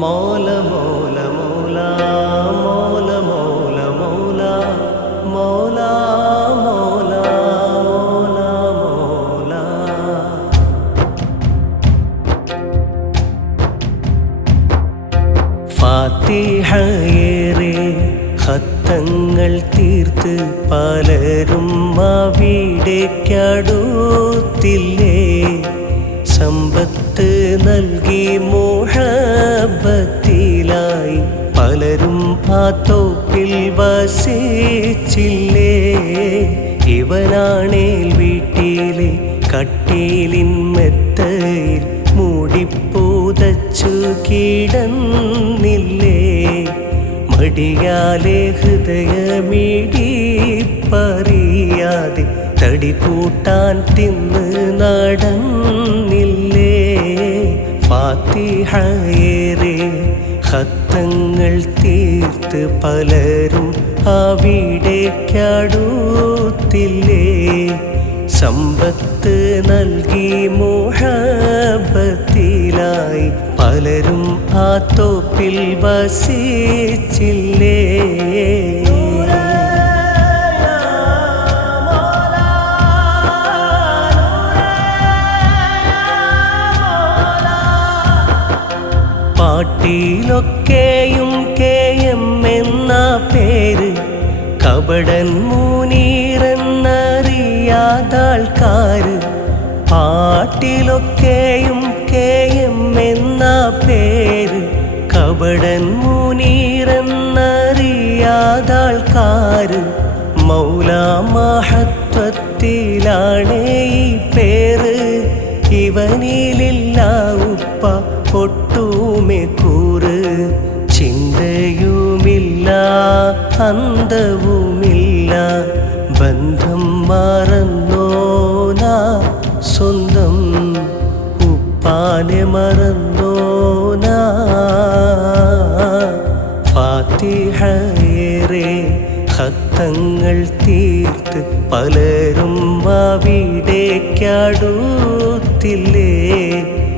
മൗല മൗല മൗല മൗല മൗല മൗല മൗല മൗല മൗല മൗല. ഫാത്തിഹയേറെ ഖത്തങ്ങൾ തീർത്ത് പലരും അവിടേക്കടുത്തില്ലേ. സമ്പത്ത് നൽകി മുഹബ്ബത്തിലായി പലരും ആ തോപ്പിൽ വസിച്ചില്ലേ. ഇവനാണേൽ വീട്ടിലെ കട്ടിലിൻ മെത്തയിൽ മൂടിപ്പൂതച്ചു കിടന്നില്ലേ. മടിയാലെ ഹൃദയമിടിപ്പറിയാതെ തടി കൂട്ടാൻ തിന്ന് നടന്നില്ലേ. ഫാത്തിഹയേറെ ഖത്തങ്ങൾ തീർത്ത് പലരും അവിടേക്കടുത്തില്ലേ. സമ്പത്ത് നൽകി മുഹബ്ബത്തിലായി പലരും ആ തോപ്പിൽ വസിച്ചില്ലേ. പാട്ടിലൊക്കെയും KM എന്ന പേര് കപടൻ മുനീറെന്നറിയാതാൾക്കാര്. പാട്ടിലൊക്കെയും KM എന്ന പേര് കപടൻ മുനീറെന്നറിയാതാൾക്കാര്. മൗല മഹത്വത്തിലാണ് ഈ പേര്. ഇവനിലില്ല ഉപ്പ ഒട്ടുമേ കൂറ്. ചിന്തയുമില്ല അന്തവുമില്ല. ബന്ധം മറന്നോനാ സ്വന്തം ഉപ്പാനെ മറന്നോനാ. ഫാത്തിഹയേറെ ഖത്തങ്ങൾ തീർത്ത് പലരും അവിടേക്കടുത്തില്ലേ.